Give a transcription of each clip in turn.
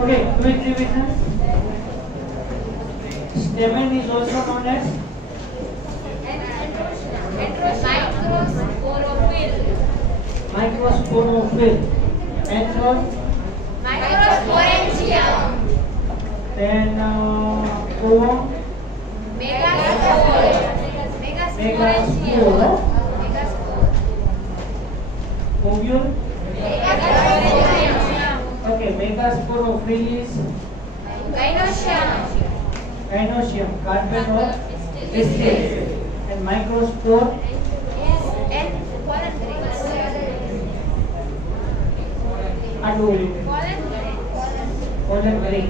Okay, quick revision. Stamen is also known as microsporophyll. Anther, Microsporangium. then ovum, Megaspore. megaspore, ovule. Okay, megasporophyll is gynoecium, carpet or pistil, and microspore adult, pollen grain,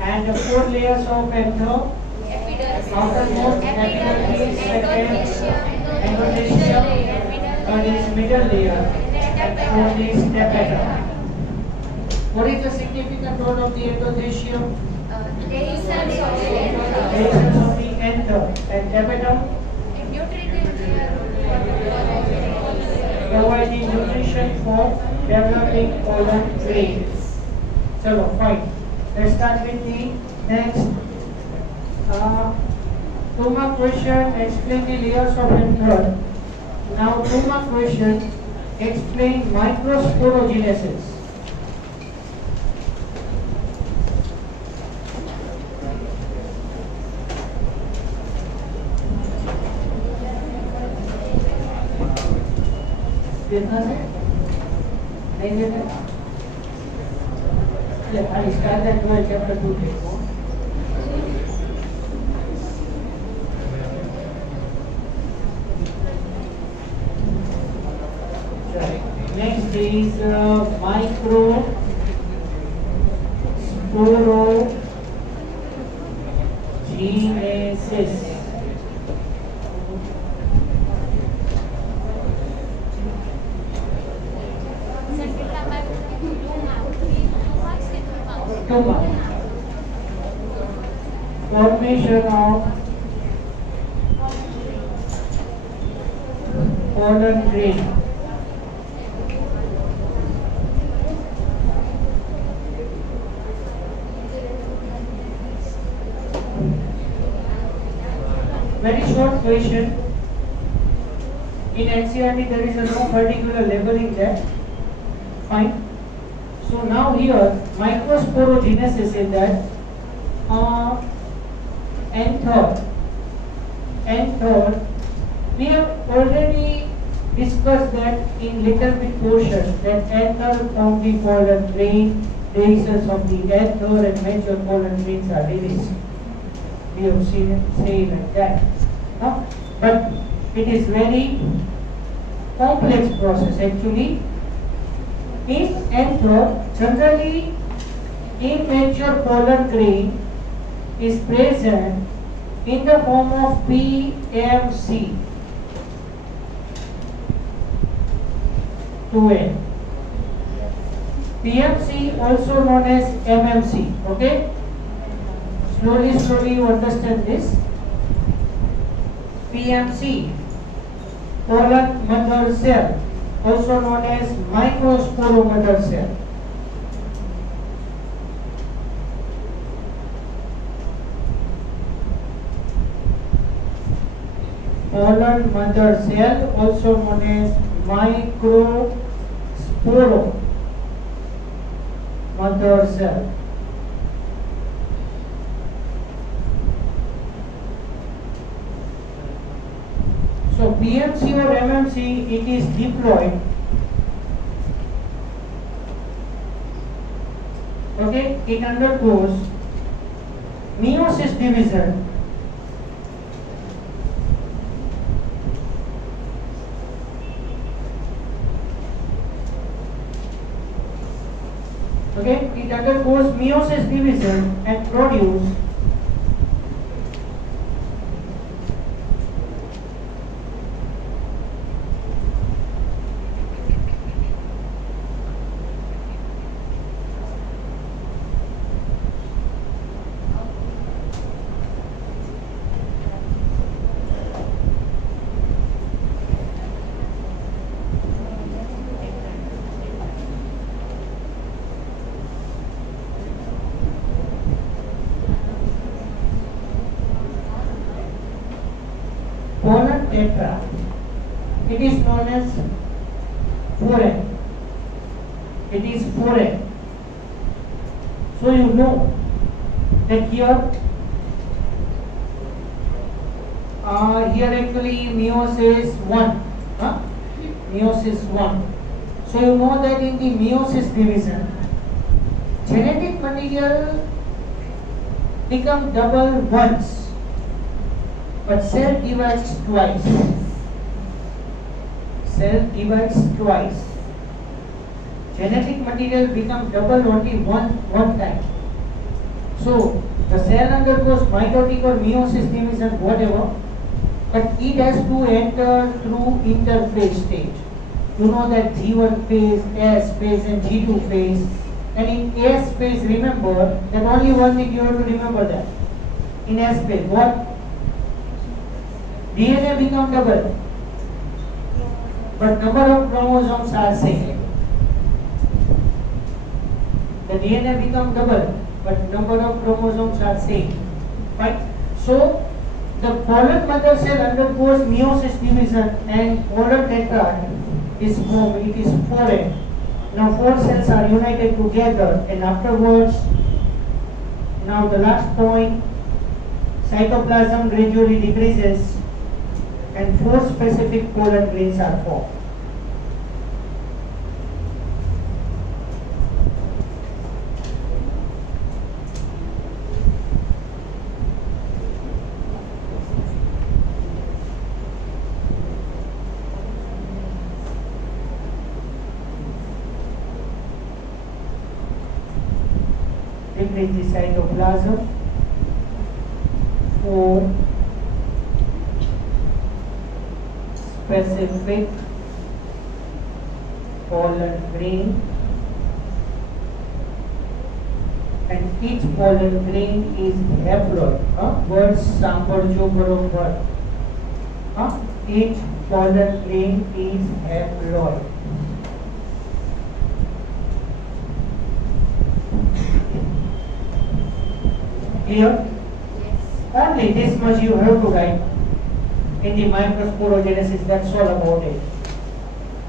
and the 4 layers of anther. Outermost epidermis, second endothelium, third is middle layer, and fourth is tapetum. What is the significant role of the endothelium? Dehiscence of the anther, and tapetum providing nutrition for developing pollen grains. Chalo, fine. Let's start with the next. 2 mark question, explain the layers of anther. Now 2 mark question, explain microsporogenesis. देखना है नहीं देखना ले I start that one chapter 2 देखो next is microsporogenesis. Formation of pollen grain. Very short question. In NCERT there is no particular labeling there. Fine. So now here microsporogenesis is that anther. We have already discussed that in little bit portion that anther form the pollen grain, dehiscence of the anther and major pollen grains are released. We have seen it say like that. No? But it is very complex process actually. In anther, generally immature pollen grain is present in the form of PMC. 2N. PMC also known as MMC. Okay? Slowly you understand this. PMC, pollen mother cell, also known as microsporo mother cell. Pollen mother cell, also known as microsporo mother cell. So PMC or MMC, it is diploid. Okay, it undergoes meiosis division. Okay, it undergoes meiosis division and produce 4n. It is 4n. So you know that here actually meiosis 1. Meiosis 1. So you know that in the meiosis division, genetic material become double once, but cell divides twice. Cell divides twice. Genetic material become double only one time. So the cell undergoes mitotic or meiosis division, whatever, but it has to enter through interphase stage. You know that G1 phase, S phase and G2 phase. And in S phase, remember that only one thing you have to remember that. In S phase, what? DNA become double, but number of chromosomes are same. The DNA become double, but number of chromosomes are same. Right? So the pollen mother cell undergoes meiosis division and pollen tetrad is formed. It is 4n. Now 4 cells are united together, and afterwards, now the last point, cytoplasm gradually decreases and 4 specific pollen grains are formed. Decrease the cytoplasm, 4 specific pollen grain, and each pollen grain is haploid. Words સાંભળજો બરોબર. Each pollen grain is haploid. Clear? Yes. Only this much you have to write in the microsporogenesis. That's all about it.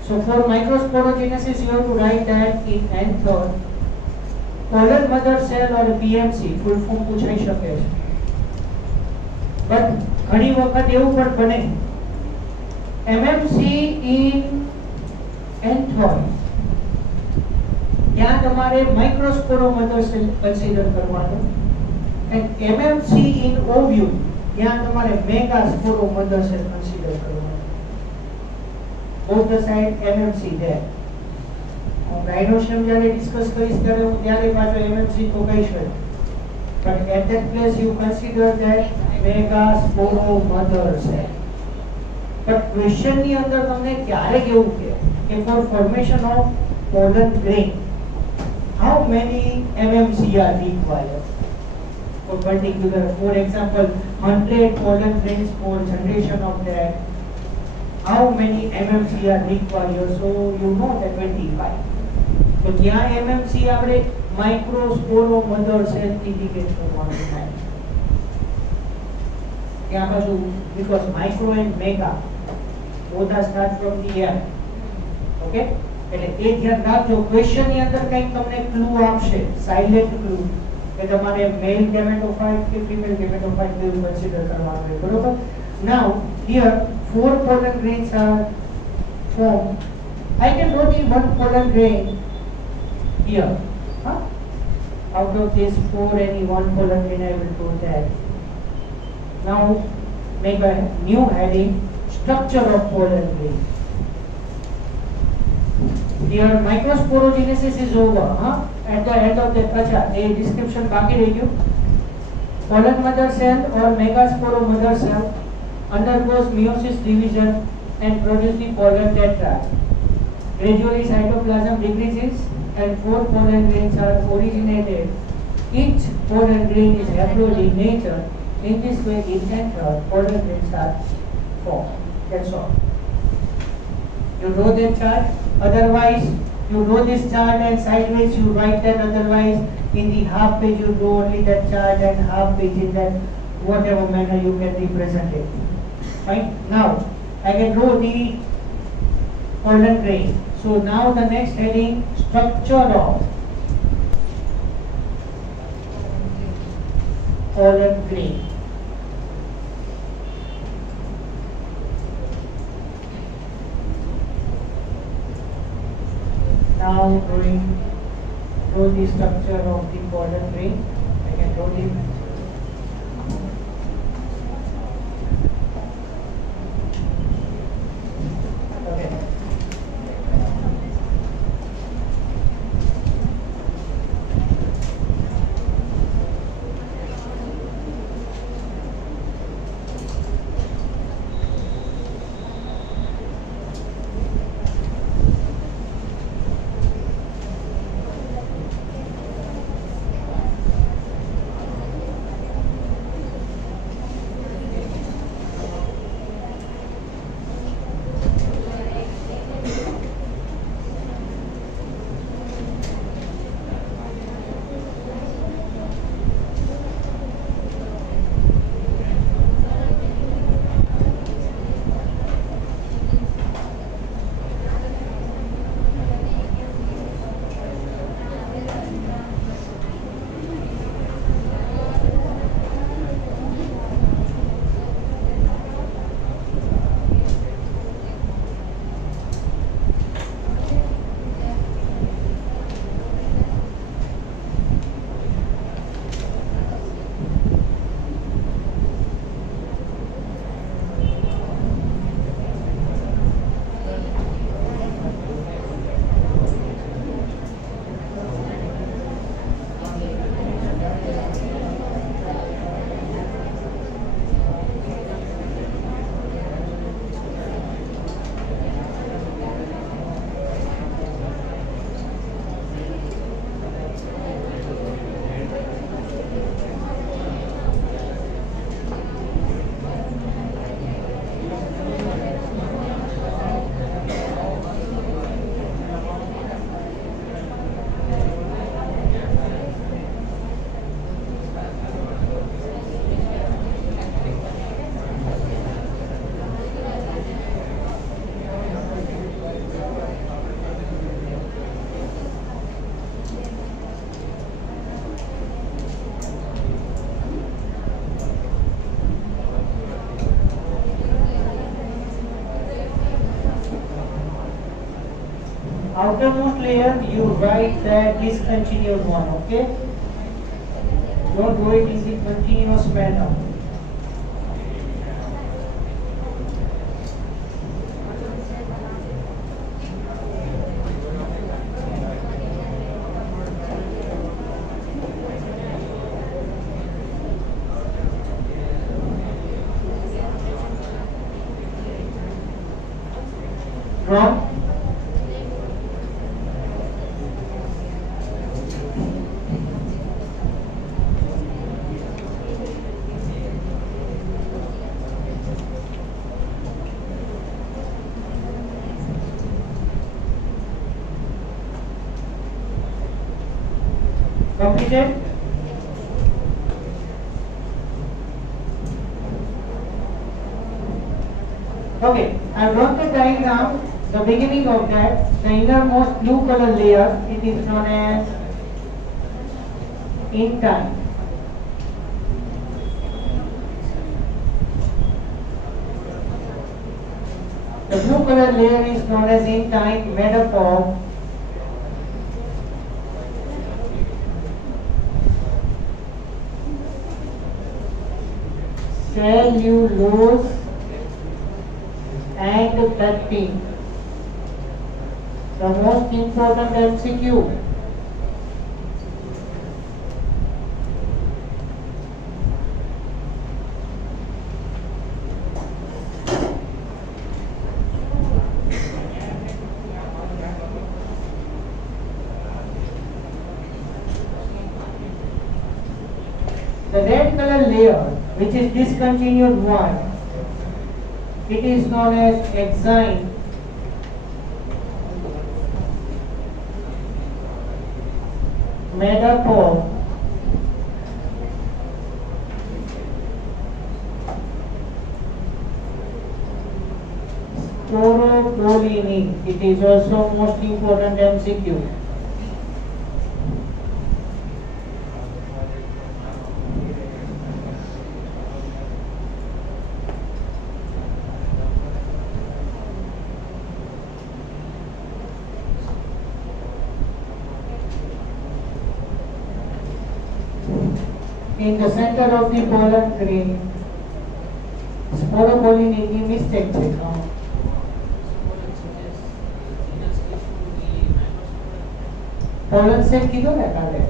So for microsporogenesis, you have to write that in anther, pollen mother cell or PMC, full form પૂછાઈ શકે છે. But ઘણી વખત એવું પણ બને, MMC in anther, ત્યાં તમારે microsporo mother cell consider કરવાનો. And MMC in ovule, ત્યાં તમારે megasporo mother cell consider કરવાનો. Both the side MMC there. Gynoecium જ્યારે discuss કરીશ ત્યારે હું ત્યારે પાછો MMC તો કહીશ જ. But at that place you consider that megasporo mother cell. But question ની અંદર તમને ક્યારેક એવું કે for formation of pollen grain, how many MMC are required? For particular, for example, 100 pollen grains for generation of that, how many MMC are required? So you know that 25. So ત્યાં MMC આપણે microsporo mother cell indicate કરવાનું થાય. ત્યાં પાછું because micro and mega both are start from the M. Okay? એટલે એ ધ્યાન રાખજો. Question ની અંદર કંઈક તમને ક્લુ આપશે, સાયલેન્ટ ક્લુ, કે તમારે મેલ ગેમેટોફાઇટ કે ફીમેલ ગેમેટોફાઇટ કેવું કન્સિડર કરવાનું છે. બરોબર? Now here 4 pollen grains are formed. I can draw the one pollen grain here. Out of this 4, any one pollen grain I will do that. Now make a new heading, structure of pollen grain. Here microsporogenesis is over. At the end of the a description बाकी रह गयो. Pollen mother cell or megasporo mother cell undergoes meiosis division and produces the pollen tetrad. Gradually cytoplasm decreases and 4 pollen grains are originated. Each pollen grain is haploid in nature. In this way, in anther, pollen grains are formed. That's all. You draw that chart. Otherwise, you draw this chart and sideways you write that. Otherwise, in the half page you draw only that chart and half page in that whatever manner you can represent it. Right? Now, I can draw the pollen grain. So now the next heading, structure of pollen grain. Now draw the structure of the pollen grain. I can draw the outermost layer, you write the discontinuous one, okay? Don't do it in the continuous manner. From completed. Okay, I've drawn the diagram. The beginning of that, the innermost blue color layer, it is known as intine. The blue color layer is known as intine, made up of cellulose and pectin. The most important MCQ. The red color layer, which is discontinued one, it is known as exine. Made up of sporopollenin. It is also most important MCQ. In the center of the pollen grain, sporopollen mistake છે. Pollen sac કીધું ને કાલે.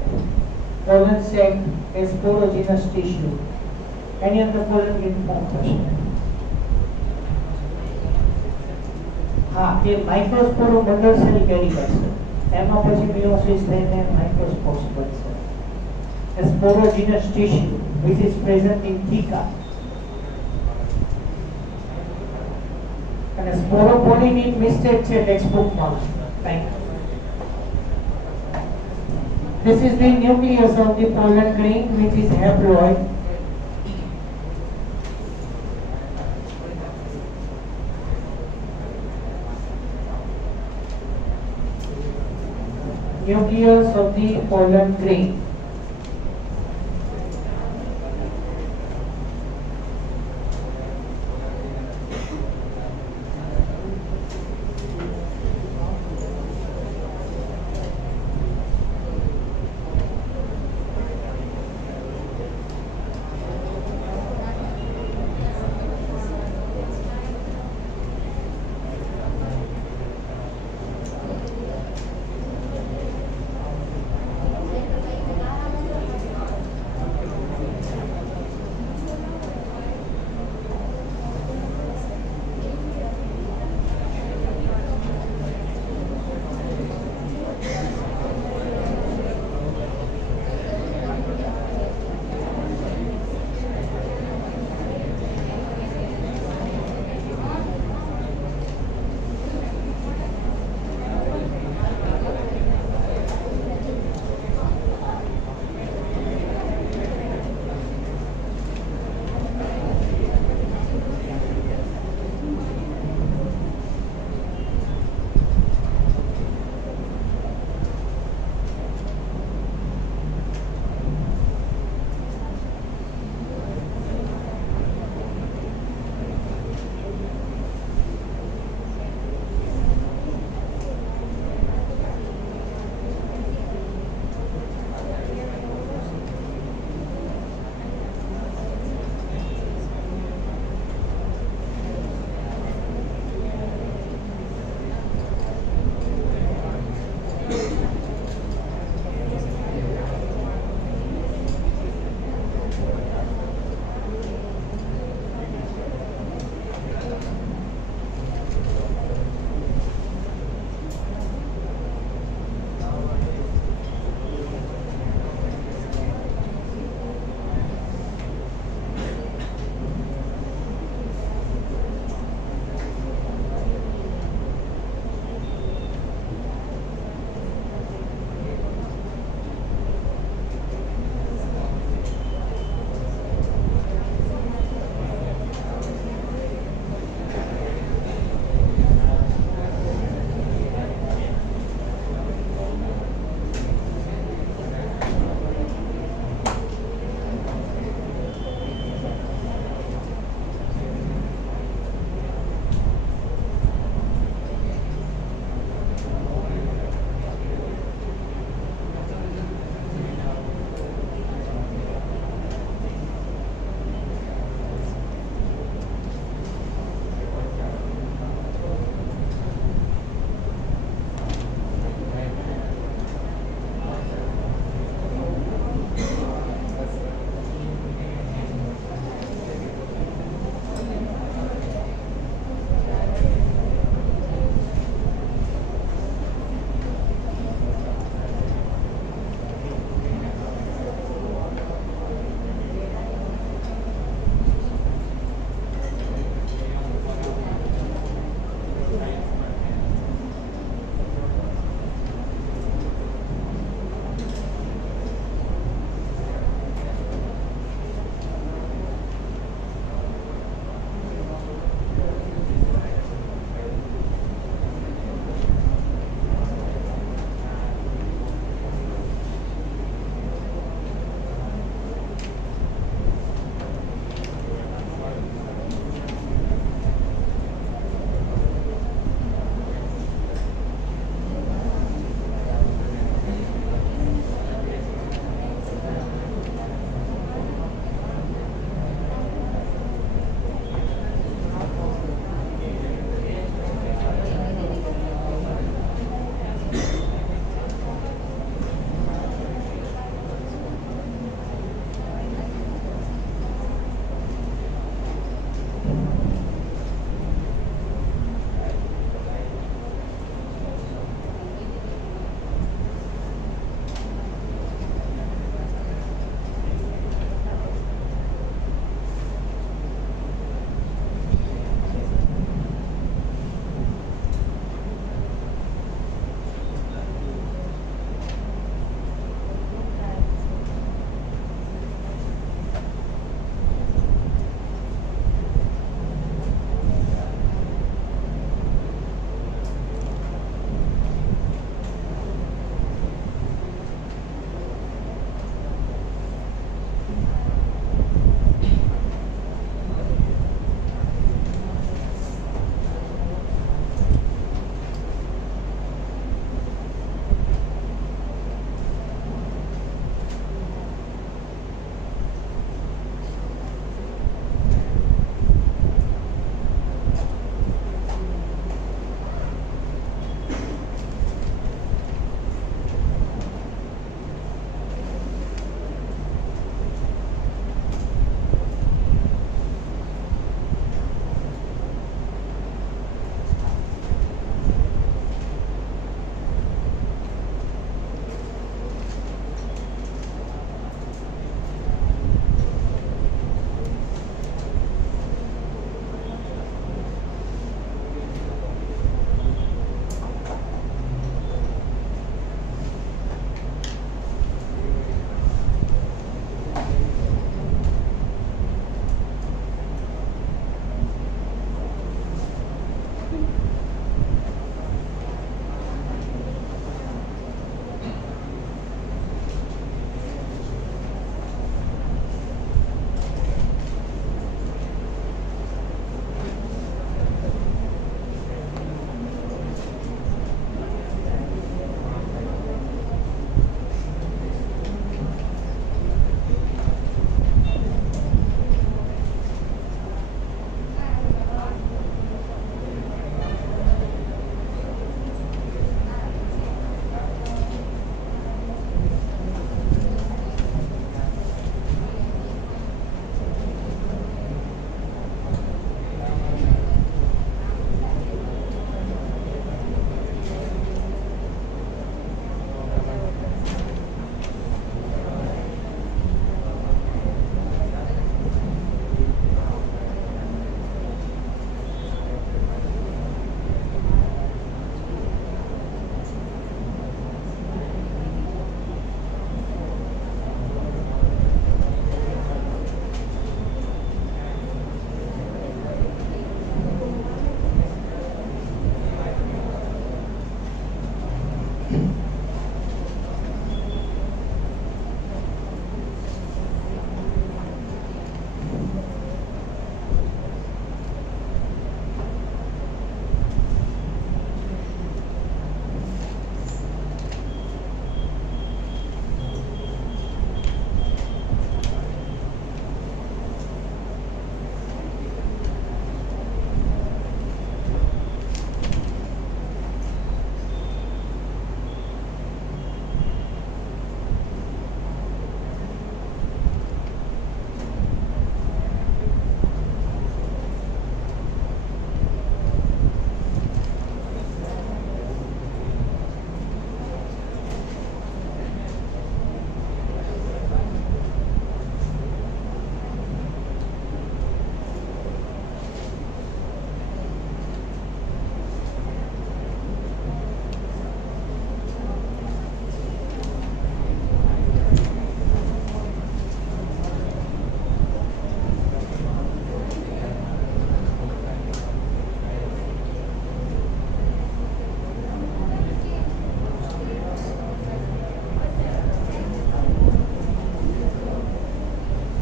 Pollen sac એ sporogenous tissue. એની અંદર pollen grain form થશે. હા, એ માઇક્રોસ્પોરો મંડળ cell કેરી કરશે. એમાં પછી મિયોસિસ થઈને માઇક્રોસ્પોર્સ બનશે. A sporogenous tissue which is present in theca. And a sporopollen mistake છે textbook માં. Thank you. This is the nucleus of the pollen grain which is haploid. Nucleus of the pollen grain.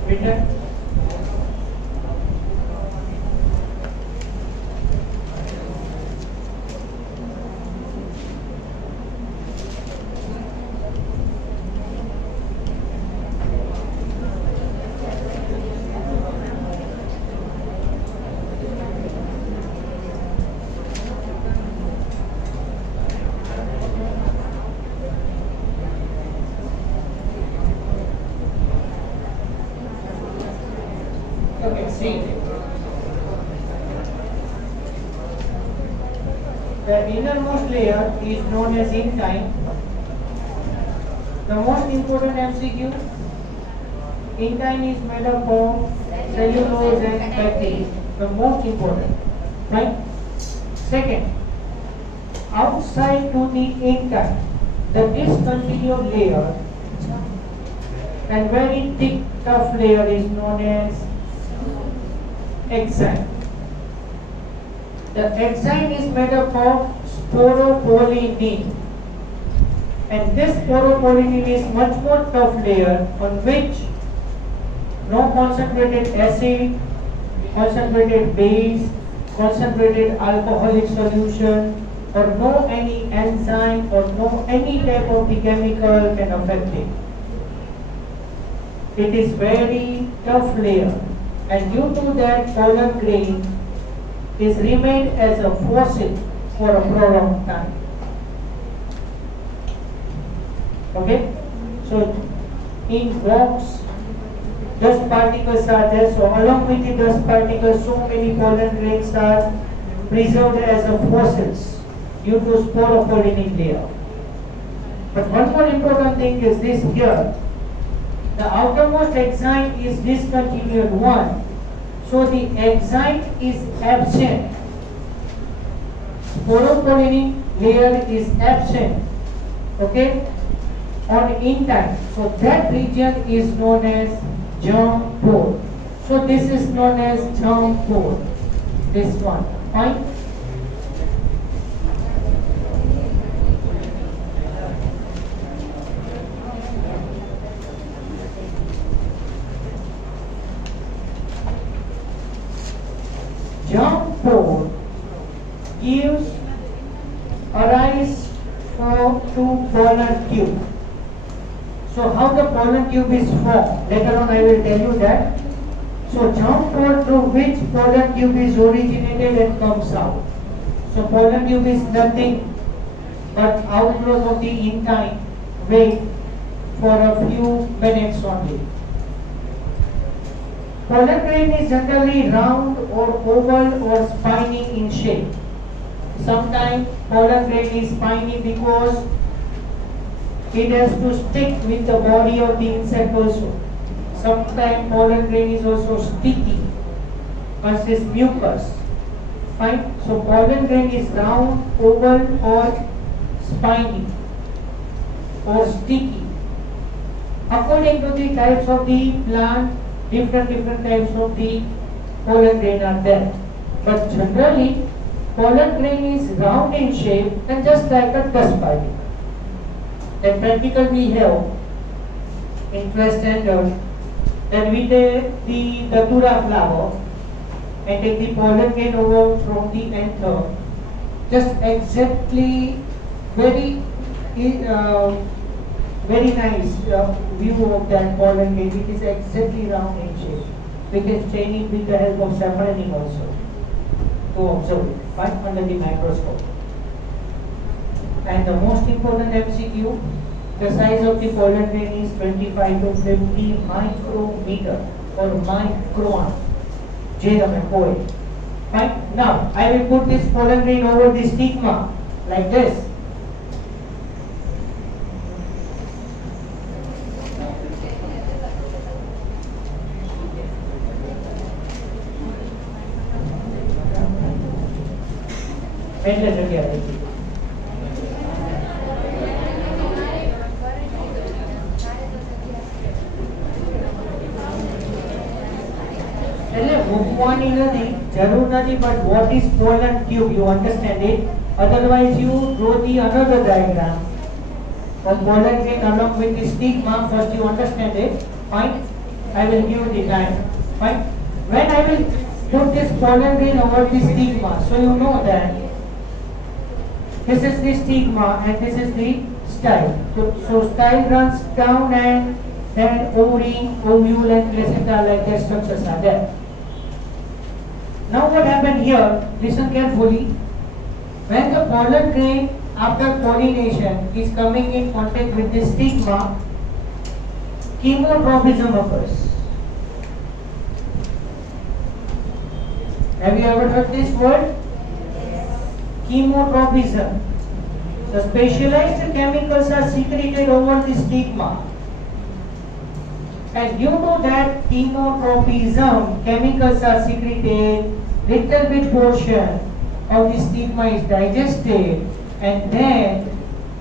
Written. Okay, see. The innermost layer is known as intine. The most important MCQ, intine is made up of cellulose and pectin. The most important, right? Second, outside to the intine, the discontinued layer and very thick, tough layer is known as exine. The exine is made up of sporopollenin, and this sporopollenin is much more tough layer on which no concentrated acid, concentrated base, concentrated alcoholic solution, or no any enzyme or no any type of the chemical can affect it. It is very tough layer, and due to that pollen grain is remained as a fossil for a prolonged time. Okay, so in rocks, dust particles are there. So along with the dust particles, so many pollen grains are preserved as a fossils due to sporopollenin layer. But one more important thing is this here. The outermost exine is discontinued one. So the exine is absent. Sporopollenin layer is absent. Okay? On intine. So that region is known as germ pore. So this is known as germ pore. This one. Fine? Germ pore gives rise to pollen tube. So how the pollen tube is formed? Later on I will tell you that. So germ pore through which pollen tube is originated and comes out. So pollen tube is nothing but outgrowth of the intine. Wait for a few minutes only. Pollen grain is generally round or oval or spiny in shape. Sometimes pollen grain is spiny because it has to stick with the body of the insect also. Sometimes pollen grain is also sticky, consists mucus. Fine. So pollen grain is round, oval or spiny or sticky. According to the types of the plant, different types of the pollen grain are there. But generally pollen grain is round in shape and just like a dust particle. Then practical we have interest standard. Then we take the datura flower and take the pollen grain over from the anther. Just exactly very very nice view of that pollen grain. It is exactly round in shape. We can stain it with the help of sampling also to observe it, but under the microscope. And the most important MCQ, the size of the pollen grain is 25 to 50 micrometer or micron. J the point. Fine. Now I will put this pollen grain over the stigma like this. એટલે જગ્યા હતી. એટલે મૂકવાની નથી, જરૂર નથી, but what is pollen tube? You understand it? Otherwise you draw the another diagram of pollen grain along with the stigma. First you understand it. Fine. I will give the time. Fine. When I will put this pollen grain over the stigma, so you know that this is the stigma and this is the style. So style runs down and then ovary, ovule and placenta, like their structures are there. Now what happened here, listen carefully. When the pollen grain after pollination is coming in contact with the stigma, chemotropism occurs. Have you ever heard this word? Chemotropism. The specialized chemicals are secreted over the stigma, and due to that chemotropism, chemicals are secreted, little bit portion of the stigma is digested, and then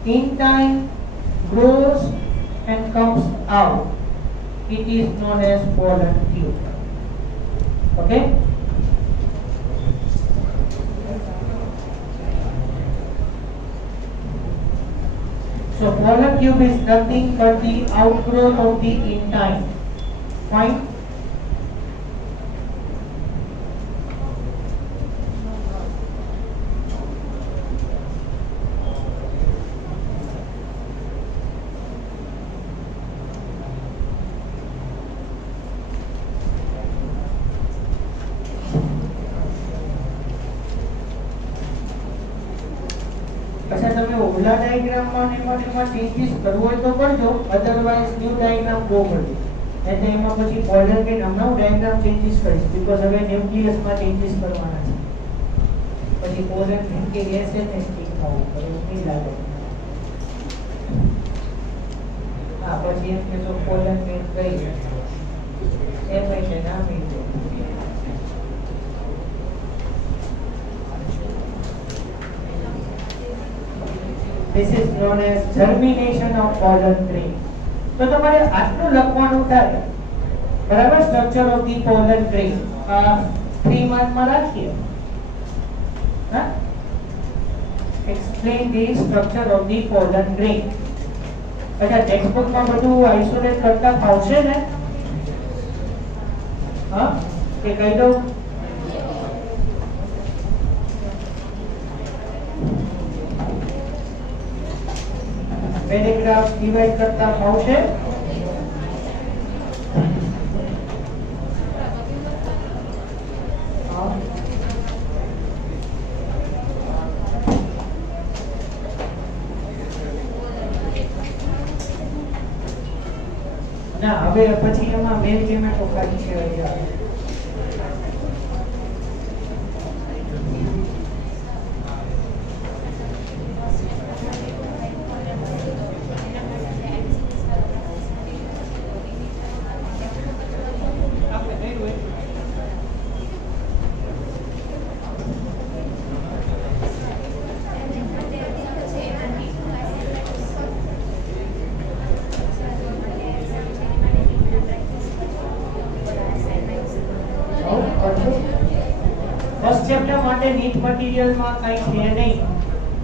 in time grows and comes out. It is known as pollen tube. Okay. So pollen tube is nothing but the outgrowth of the intine. Fine. अच्छा તમે ઓલા ડાયાગ્રામમાં ને એમાં changes કરવો હોય તો કરજો, otherwise new diagram go કરજો. એટલે એમાં પછી પોલર કે હમણાં હું ડાયાગ્રામ ચેન્જીસ કરીશ, બીકોઝ હવે ન્યુક્લિયસમાં ચેન્જીસ કરવાના છે. પછી પોલર કે એસે ને સ્ટિક થવું પડે એવું નહીં લાગે. હા પછી એમ કે જો પોલર મેન કઈ એમ એટલે ના મીઠો. This is known as germination of pollen grain. તો તમારે આટલું લખવાનું થાય, બરાબર? Structure of the pollen grain 3 માર્કમાં રાખીએ. હા, explain the structure of the pollen grain. अच्छा टेक्स्ट बुक માં બધું આઇસોલેટ કરતા ફાવશે ને? હા કે કહી દઉં? પેરેગ્રાફ ડિવાઇડ કરતા ફાવશે? ના હવે પછી એમાં મેલ પેમેન્ટ ખાલી છે. ફર્સ્ટ ચેપ્ટર માટે નીટ મટીરીયલ માં કઈ છે નહીં.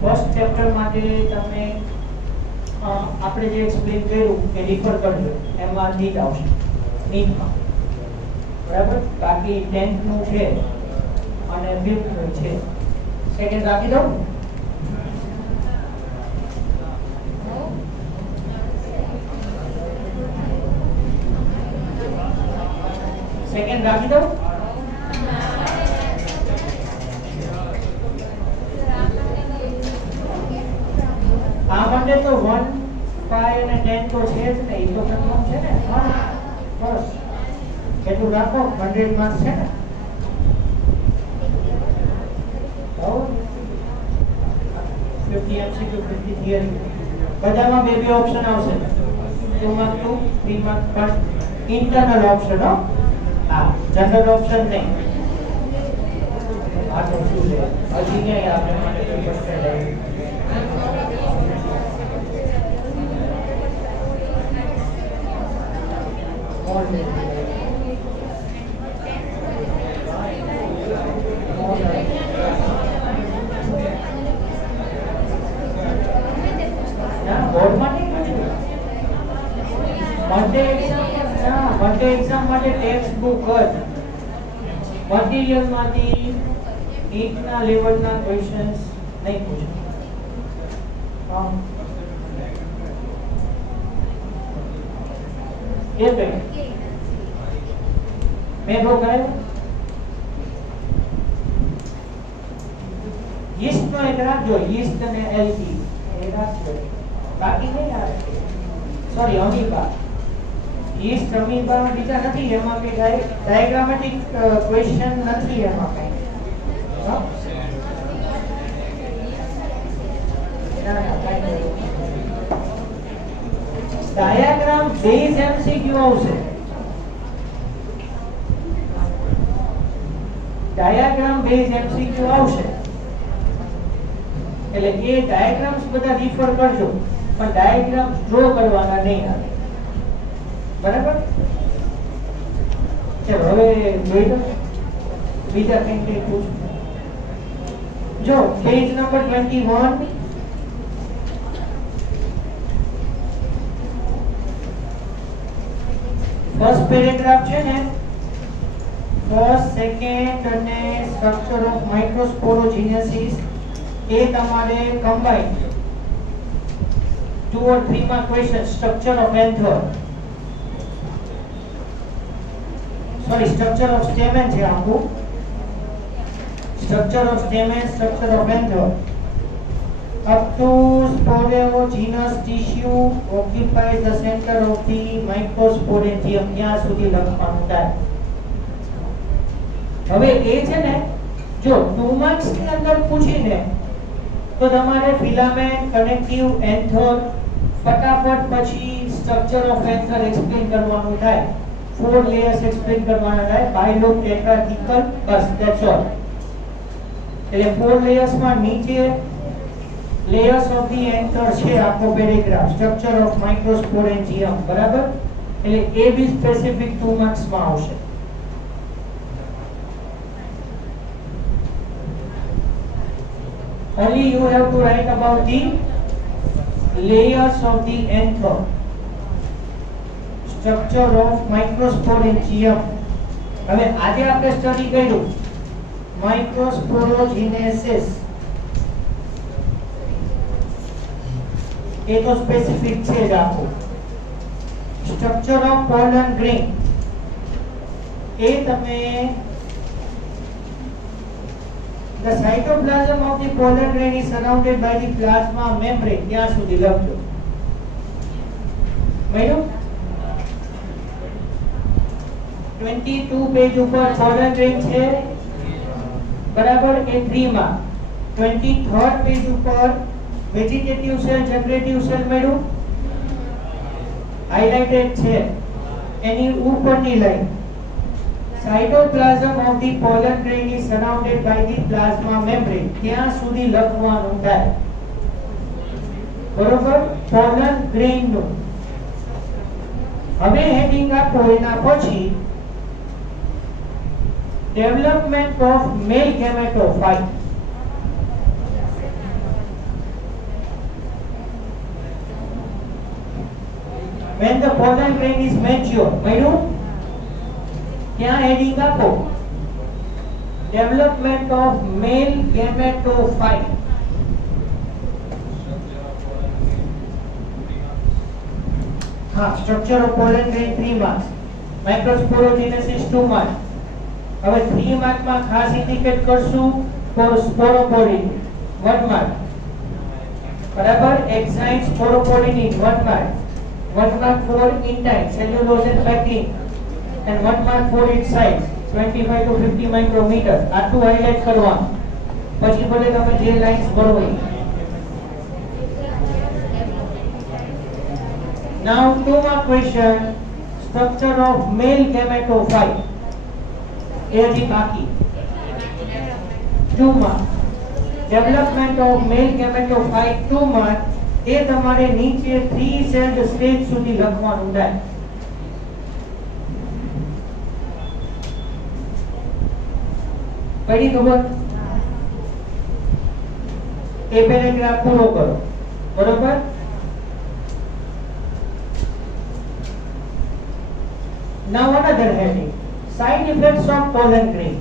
ફર્સ્ટ ચેપ્ટર માટે તમે આપણે જે એક્સપ્લેન કર્યું એ રિફર કરજો, એમાં નીટ આવશે, નીટમાં બરાબર. બાકી 10th નું છે અને 5th નું છે. સેકન્ડ રાખી દઉં. સેકન્ડ રાખી દઉં. આ માટે તો 1, 5 અને 10 તો છે જ ને, એ તો કન્ફર્મ છે ને. બસ એટલું રાખો, 100 માર્ક્સ છે ને. 50 MCQ, 50 થિયરી. બધામાં બે ઓપ્શન આવશે, 2 માર્ક 2, 3 માર્ક પર ઇન્ટરનલ ઓપ્શન. હા, જનરલ ઓપ્શન નહીં. આ તો શું છે, હજી ક્યાંય આપણે માટે કોઈ પ્રશ્ન નહીં. એક્ઝામ માટે ટેક્સ્ટ બુક જ મટીરીયલ માંથી નીટના લેવલના ક્વેશ્ચન્સ નહીં પૂછે. એ બે મેં બહુ કરાયું. યીસ્ટ નો એક રાખજો, યીસ્ટ અને એલટી એ રાખજો, બાકી નહીં આવે. Sorry, amoeba. યીસ્ટ અમીબા બીજા નથી, એમાં કે ડાયાગ્રામેટિક ક્વેશ્ચન નથી એમાં કઈ. ડાયાગ્રામ બેઝ એમસીક્યુ આવશે. ડાયાગ્રામ બેઝ એમસીક્યુ આવશે એટલે એ ડાયાગ્રામ્સ બધા રિફર કરજો, પણ ડાયાગ્રામ્સ ડ્રો કરવાના નહીં આવે. બરાબર? ચલો હવે જોઈ લો બીજા કંઈ પૂછો. જો પેજ નંબર 21, ફર્સ્ટ પેરેગ્રાફ છે ને, ફર્સ્ટ, સેકન્ડ અને સ્ટ્રક્ચર ઓફ માઇક્રોસ્પોરોજેનેસિસ એ તમારે કમ્બાઈન 2 or 3 માં question. Structure of anther, sorry structure of stamen છે આખું. Structure of stamen, structure of anther up to sporeogenous tissue occupies the center of the microsporangium. ત્યાં સુધી લખવાનું થાય. હવે એ છે ને, જો 2 માર્ક્સ ની અંદર પૂછીને તો તમારે ફિલામેન્ટ, કનેક્ટિવ, એન્થર ફટાફટ પછી સ્ટ્રક્ચર ઓફ એન્થર એક્સપ્લેન કરવાનું થાય. 4 લેયર્સ એક્સપ્લેન કરવાના થાય. બાયલોબ, ટેટ્રાકિકલ, બસ ધેટ્સ ઓલ. એટલે 4 લેયર્સ માં નીચે layers of the anther છે આખો પેરેગ્રાફ, સ્ટ્રક્ચર ઓફ માઇક્રોસ્પોરેન્જિયમ. બરાબર? એટલે એ બી સ્પેસિફિક 2 માર્ક્સ માં આવશે. Only you have to write about the layers of the anther, structure of microsporangium. હવે આજે આપણે સ્ટડી કર્યું માઇક્રોસ્પોરોજેનેસિસ, એ તો સ્પેસિફિક છે જ આખું. સ્ટ્રક્ચર ઓફ પોલન ગ્રેન એ તમે the cytoplasm of the pollen grain is surrounded by the plasma membrane. ત્યાં સુધી લખજો. મેડમ 22 પેજ ઉપર પોલન ગ્રેન છે, બરાબર? એ 3 માં 23rd પેજ ઉપર વેજીટેટિવ સેલ, જનરેટિવ સેલ મેળવું હાઇલાઇટેડ છે, એની ઉપરની line. Cytoplasm of the pollen grain is surrounded by the plasma membrane. ત્યાં સુધી લખવાનું થાય. બરોબર? પોલન ગ્રેન નું. હવે હેડિંગ આપો એના પછી development of male gametophyte. when the pollen grain is mature. મળ્યું? ત્યાં heading આપો. Development of male gametophyte. हाँ, structure of pollen grain 3 marks. Microsporogenesis 2 marks. હવે 3 mark માં ખાસ indicate કરશું for sporopollen 1 mark. બરાબર? Exine sporopollen 1 mark. 1 mark for intine, cellulose and pectin. And 1 mark for its size, 25 to 50 micrometer. આટલું highlight કરવાનું. પછી ભલે તમે જે લાઇન્સ ભરો એ. Now 2 mark question, structure of male gametophyte. એ હજી બાકી. 2 mark. Development of male gametophyte 2 mark. એ તમારે નીચે 3 celled stage સુધી લખવાનું છે. પડી ખબર? એ પેરેગ્રાફ પૂરો કરો. બરોબર? Now another heading, side effects of pollen grain.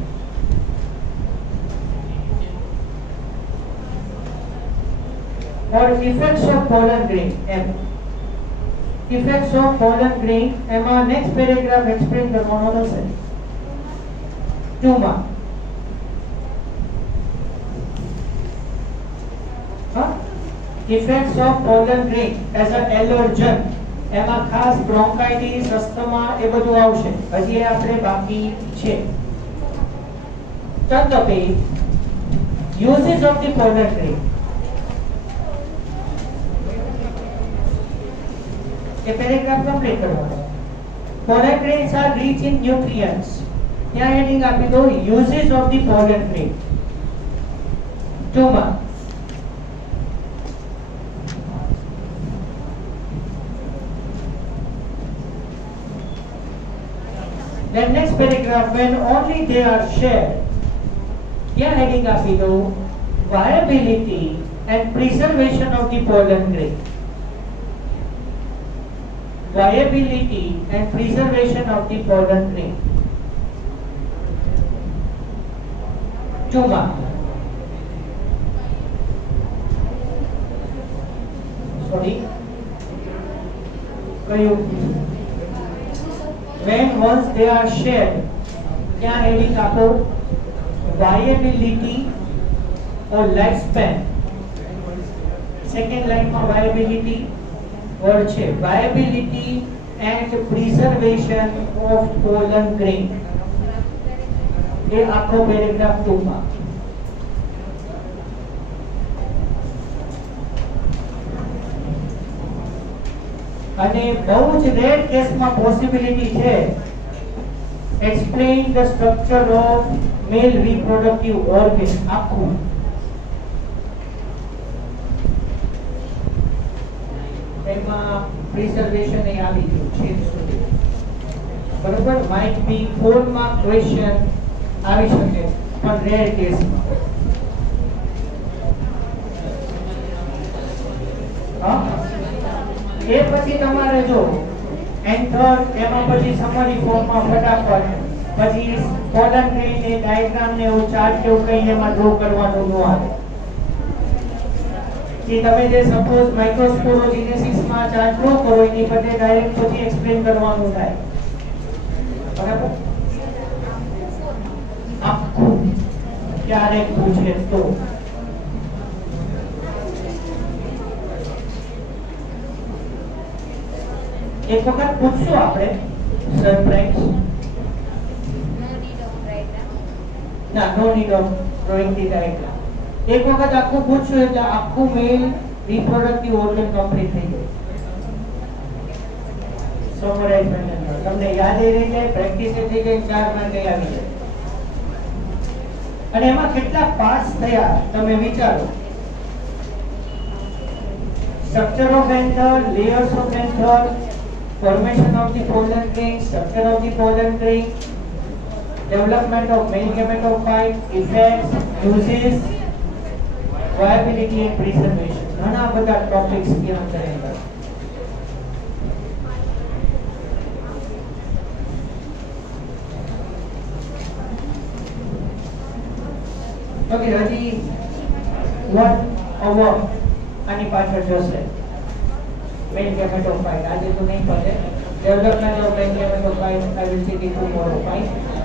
Or effects of pollen grain. M. Effects of pollen grain. એમાં next paragraph explain કરવાનો છે. 2 mark. Effects of pollen grain as an allergen. એમાં ખાસ bronchitis, asthma એ બધું આવશે. હજી આપણે બાકી છે. Turn the page. Uses of the pollen grain. ये पैराग्राफ कंप्लीट करवाना. Pollen grains are rich in nutrients. यहाँ हेडिंग आपकी दो uses of the pollen grain. 2 mark. Then next paragraph, when only they are shared. यहाँ heading आपकी दो viability and preservation of the pollen grain. Viability and preservation of the pollen grain. 2 mark. Sorry. When once they are shared, क्या heading आपको viability और lifespan. Second line में viability और છે viability and preservation of pollen grain. ये आखो paragraph 2 માં. અને બહુ જ રેર કેસમાં પોસિબિલિટી છે explain the structure of male reproductive organ. આખું એમાં પ્રિઝર્વેશન એ આવી ગયું છે સુધી. બરોબર? might be 4 mark question આવી શકે પણ રેર કેસમાં. હા, એ પછી તમારે જો એન્થર એમાં પછી સમરી ફોર્મમાં ફટાફટ પછી પોલન ગ્રેન એ ડાયાગ્રામ ને એવું ચાર્ટ કેવું કઈ એમાં ડ્રો કરવાનું ન આવે. कि તમે જે સપોઝ માઇક્રોસ્પોરોજિનેસિસ માં ચાર્ટ ડ્રો કરો એની બદલે ડાયરેક્ટ પછી એક્સપ્લેન કરવાનું થાય. બરાબર? આખું ક્યારેક પૂછે તો એક વખત પૂછશું આપણે સરપ્રાઈઝ. ના, no need of drawing the diagram. એક વખત આખું પૂછ્યું એટલે આખું મેલ રિપ્રોડક્ટિવ ઓર્ગન કમ્પ્લીટ થઈ ગયું. સમરાઇઝમેન્ટ તમને યાદ રહી જાય, પ્રેક્ટિસ થઈ ગઈ, 4 માર્ક આવી જાય. અને એમાં કેટલા પાસ થયા તમે વિચારો. Structure of anther, layers of anther, formation of the pollen grain, structure of the pollen grain, development of male gametophyte, effects, uses, viability and preservation. ઘણા બધા ટોપિક્સ ત્યાં કરેલા. ઓકે હજી 1 hour આની પાછળ જશે main gamete of 5 આજે તો નહીં પડે development of main gamete of 5 I will see it tomorrow. 5